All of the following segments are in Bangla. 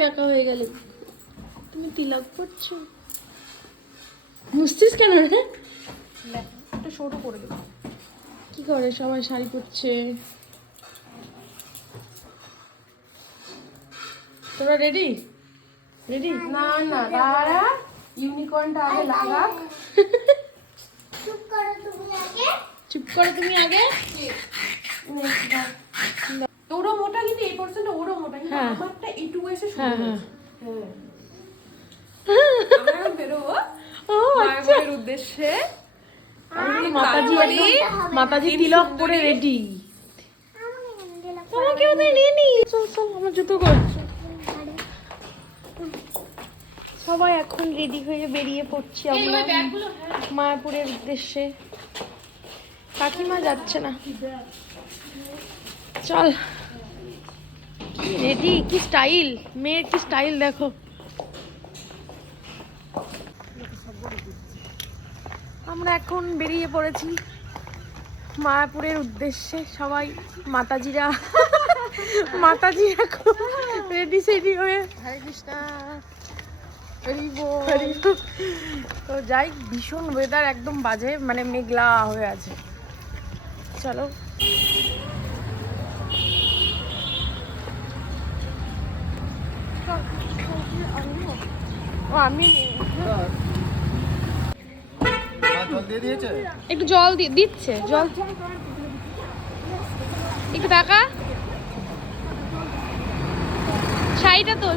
ব্যাকা হয়ে গেলে। তুমি তিলক করছো, মুছছিস কেন রে? একটু সরু করে দেবো। কি করে সবাই শাড়ি পরছে? তোরা রেডি? রেডি? না না দাঁড়া, ইউনিকর্নটা আগে লাগা। চুপ করো তুমি আগে। ওরও মোটা, কিন্তু এই পার্সেন্টটা ওরও মোটা, কিন্তু হ্যাঁ। আমারটা একটু এসে শুরু হ্যাঁ হয়েছে। হ্যাঁ। হ্যাঁ। আমরা এখন বেরোবো ও আচ্ছা। মায়ের উদ্দেশ্যে। মাতাজি মাতাজি তিলক পরে রেডি। তোমাকেও তো নিয়ে নি। চল চল, আমার জুতো কর। সবাই এখন রেডি হয়ে বেরিয়ে পড়ছি আমরা মায়াপুরের উদ্দেশ্যে। কাকিমা যাচ্ছে না। চল, কি রেডি, কি স্টাইল, মেয়ের কি স্টাইল দেখো। আমরা এখন বেরিয়ে পড়েছি মায়াপুরের উদ্দেশ্যে। সবাই মাতাজিরা খুব রেডি সেডি হয়ে। হরে কৃষ্ণ, তো যাই, ভীষণ ওয়েদার একদম বাজে, মানে মেঘলা হয়ে আছে। চলো ও আমি একটু জল দিচ্ছে, জল একটু দেখা শাড়িটা তো।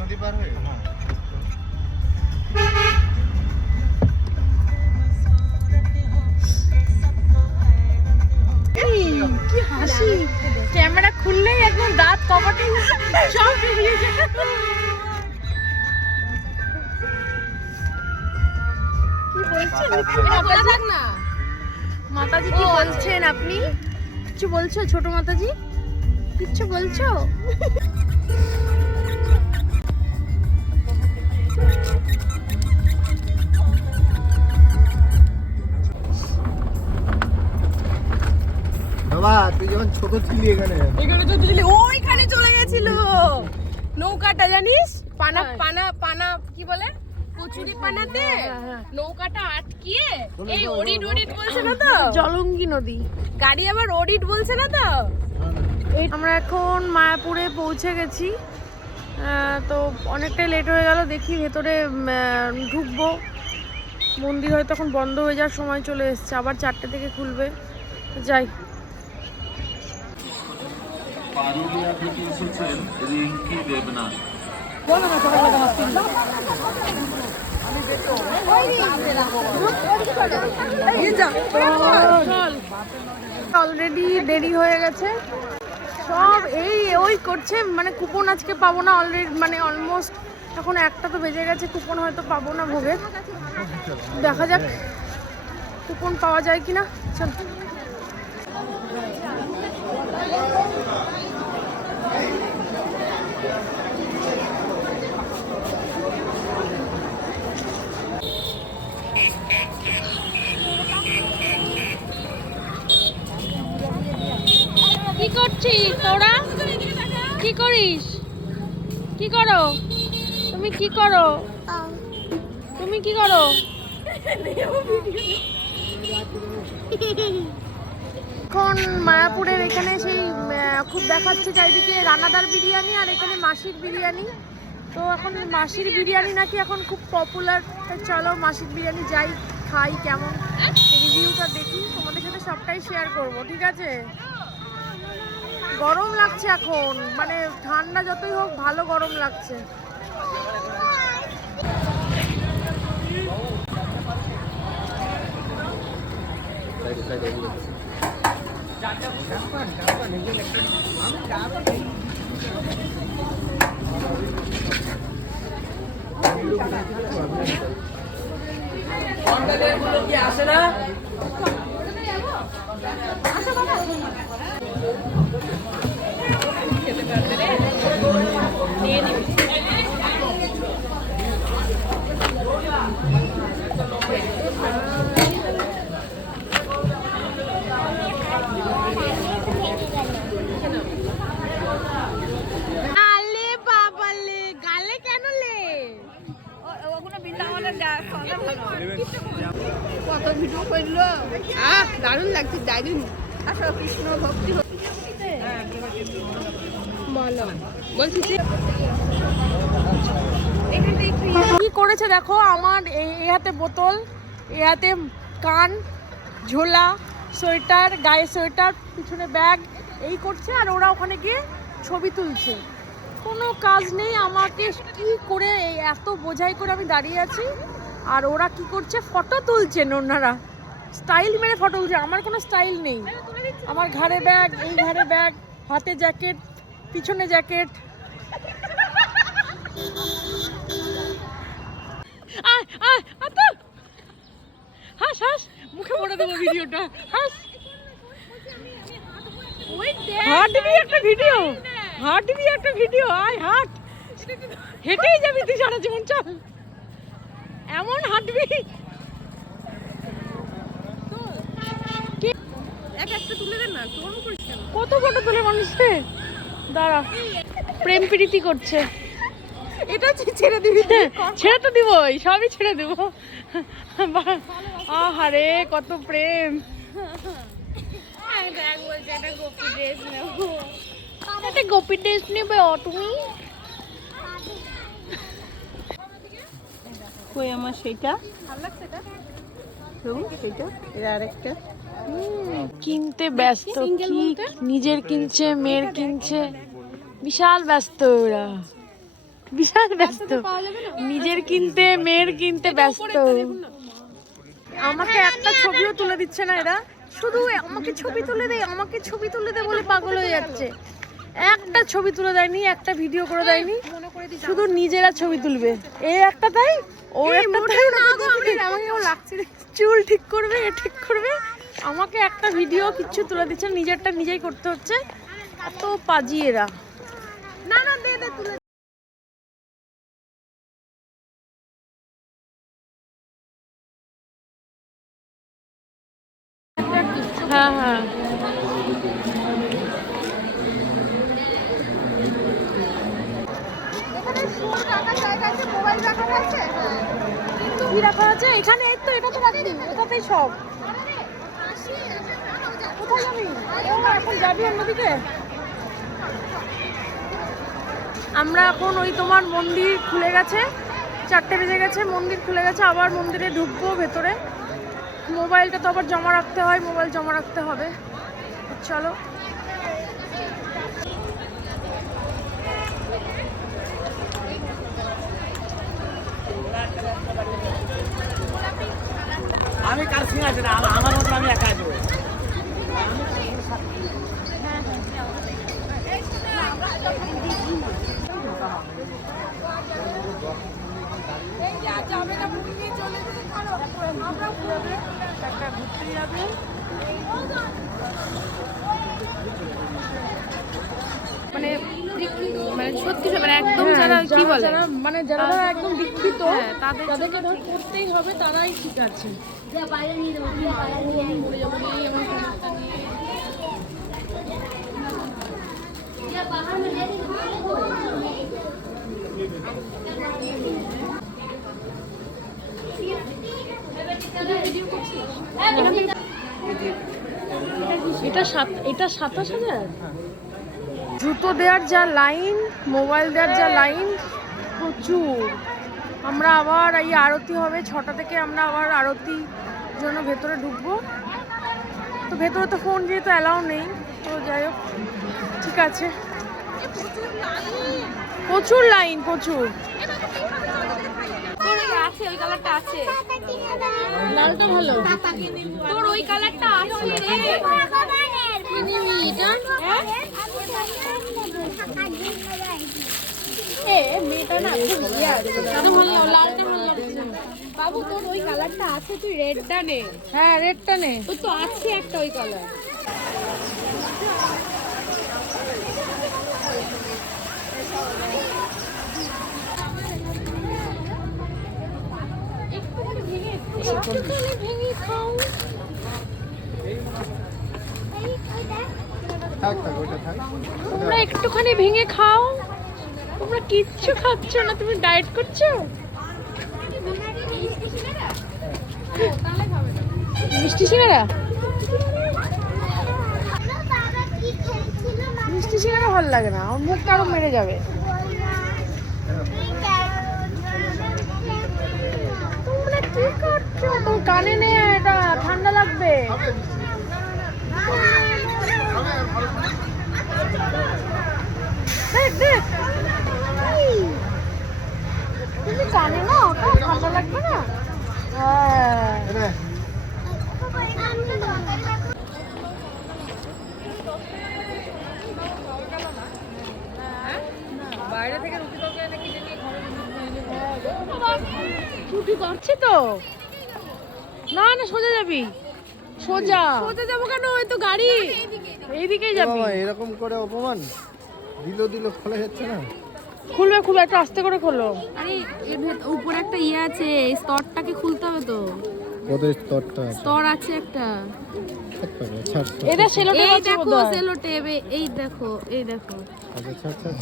নদী পার হয়ে কি হাসি, ক্যামেরা খুললেই একদম দাঁত কপাটে সব বেরিয়ে যায়। কি বলছেন মাতাজি? কি বলছেন আপনি? কিছু বলছো ছোট মাতাজি? কিচ্ছু বলছো? বাবা তুই যখন ছোট ছিলি এখানে ওইখানে চলে গেছিল নৌকাটা, জানিস? পানা পানা পানা কি বলে, কচুরি পানাতে নৌকাটা আটকিয়ে এই ওডিট ওডিট বলছে না তো, জলঙ্গি নদী। গাড়ি আবার ওডিট বলছে না তো। আমরা এখন মায়াপুরে পৌঁছে গেছি। তো অনেকটাই লেট হয়ে গেল, দেখি ভেতরে ঢুকবো। মন্দির হয়তো এখন বন্ধ হয়ে যাওয়ার সময় চলে এসছে, আবার 4টে থেকে খুলবে। যাই। পারুলিয়া থেকে এসেছেন রিঙ্কি দেবনাথ। অলরেডি দেরি হয়ে গেছে, সব এই ওই করছে, মানে কুপন আজকে পাবো না অলরেডি, মানে অলমোস্ট এখন 1টা তো বেজে গেছে, কুপন হয়তো পাবো না ভোগের। দেখা যাক কুপন পাওয়া যায় কিনা। চল। কি করছিস তোরা? কি করিস? কি করো তুমি? কি করো তুমি? কি করো? এখন মায়াপুরের এখানে সেই খুব দেখাচ্ছে চারিদিকে রানাদার বিরিয়ানি, আর এখানে মাসির বিরিয়ানি। তো এখন মাসির বিরিয়ানি নাকি এখন খুব পপুলার। চলো মাসির বিরিয়ানি যাই, খাই, কেমন রিভিউটা দেখি, তোমাদের সাথে সবটাই শেয়ার করব, ঠিক আছে? গরম লাগছে এখন, মানে ঠান্ডা যতই হোক ভালো গরম লাগছে। আসে না দারুণ লাগছে, দারুণ। কৃষ্ণ ভক্তি বলো, বলছি কি করেছে দেখো, আমার এই হাতে বোতল, এই হাতে কান, ঝোলা, সোয়েটার, গায়ে সোয়েটার, পিছনে ব্যাগ, এই করছে। আর ওরা ওখানে গিয়ে ছবি তুলছে। কোনো কাজ নেই, আমাকে কি করে এত বোঝাই করে আমি দাঁড়িয়ে আছি, আর ওরা কি করছে, ফটো তুলছেন। ওনারা স্টাইল মেরে ফটো তুলছে, আমার কোনো স্টাইল নেই। আমার ঘাড়ে ব্যাগ, এই ঘাড়ে ব্যাগ, হাতে জ্যাকেট, পিছনে জ্যাকেট। হাস হাস, মুখে পড়ে দেবো ভিডিওটা। হাস, হাঁটবি একটা ভিডিও, হাঁটবি একটা ভিডিও, আয় হাঁট, হেঁটেই যাবি তুই সারা জীবন, চল এমন হাঁটবি। একটা তুলে দেন না, কত ফটো তুলে মানুষকে, দাঁড়া, প্রেম প্রীতি করছে। এটা ছেড়ে দিবি? ছেড়ে তো দিবই, সবই ছেড়ে দেবো। আহারে কত প্রেম। একটা গোপী ড্রেস নেবে তুমি? কই আমার সেইটা ভালো লাগছে, এটা সেইটা, এর আরেকটা কিনতে ব্যস্ত, কি নিজের কিনছে, মেয়ের কিনছে, বিশাল ব্যস্ত ওরা, বিশাল ব্যস্ত, নিজের কিনতে, মেয়ের কিনতে ব্যস্ত। আমাকে একটা ছবিও তুলে দিচ্ছে না এরা, শুধু আমাকে ছবি তুলে দে, আমাকে ছবি তুলে দে বলে পাগল হয়ে যাচ্ছে। একটা ছবি তুলে দেয়নি, একটা ভিডিও করে দেয়নি, শুধু নিজেরা ছবি তুলবে। এই একটা তাই, ও একটা তাই, আমাকে লাগছে, চুল ঠিক করবে, এ ঠিক করবে, আমাকে একটা ভিডিও কিচ্ছু তুলে দিচ্ছে, নিজেরটা নিজেই করতে হচ্ছে। এত পাজি এরা। না না, দে দে তুলে। হ্যাঁ হ্যাঁ, কি রাখা আছে এখানে? এই তো, এটা তো রাখবি, এটাতেই সব। কোথায় যাবি? এখন যাবি অন্যদিকে? আমরা এখন ওই তোমার মন্দির খুলে গেছে, 4টে বেজে গেছে, মন্দির খুলে গেছে, আবার মন্দিরে ঢুকবো ভেতরে। মোবাইলটা তো আবার জমা রাখতে হয়, মোবাইল জমা রাখতে হবে। চলো। আমি কার সিং আছে না, আমার মতো আমি একা আছি। মানে মানে সত্যি মানে একদম যারা কি বলে, মানে যারা একদম দীক্ষিত, তাদেরকে ধর করতেই হবে, তারাই ঠিক আছে। এটা 27,000। জুতো দেওয়ার যা লাইন, মোবাইল দেওয়ার যা লাইন, প্রচুর। আমরা আবার এই আরতি হবে 6টা থেকে, আমরা আবার আরতির জন্য ভেতরে ঢুকবো। তো ভেতরে তো ফোন যেহেতু অ্যালাউ নেই, তো যাই হোক, ঠিক আছে। প্রচুর লাইন, প্রচুর। আছে ওই কালারটা আছে, লালটা ভালো, তোর ওই কালারটা আছে রে। মেয়েটা না খুব লালটা ভালো লাগছে। বাবু তোর ওই কালারটা আছে, তুই রেডটা নে। হ্যাঁ, রেডটা নে। তোর তো আছে একটা ওই কালার। একটুখানি ভেঙে খাও। থাক থাক, ওইটা থাক। তোমরা একটুখানি ভেঙে খাও, তোমরা কিচ্ছু খাচ্ছ না, তুমি ডায়েট করছো। মিষ্টি সিঙ্গারা মিষ্টি সিঙ্গারা ভালো লাগে না, আমার মুখটা আরো মেরে যাবে। তোমরা কি করছো? তোর কানে নে, এটা ঠান্ডা লাগবে। দেখ দেখ, তুমি কানে না, ওটা ঠান্ডা লাগবে না। হ্যাঁ বাইরে থেকে রুটি তরকারি এনে কিনে নিয়ে ছুটি করছে তো না, না সোজা যাবি, সোজা কোথায় যাবো কেন? ওই তো গাড়ি। এইদিকেই যাবি। বাবা এরকম করে অপমান দিল খোলা যাচ্ছে না। খুলবে খুলবে, একটু আস্তে করে খোলো। আরে এর উপরে একটা ইয়ে আছে, এই স্তরটাকে খুলতে হবে তো। কত স্তরটা আছে? স্তর আছে একটা। ছাড় এটা সেলোটেপ এই আছে দেখো বোধহয়। সেলো টেপ, এই দেখো, এই দেখো। আচ্ছা ছাড় ছাড়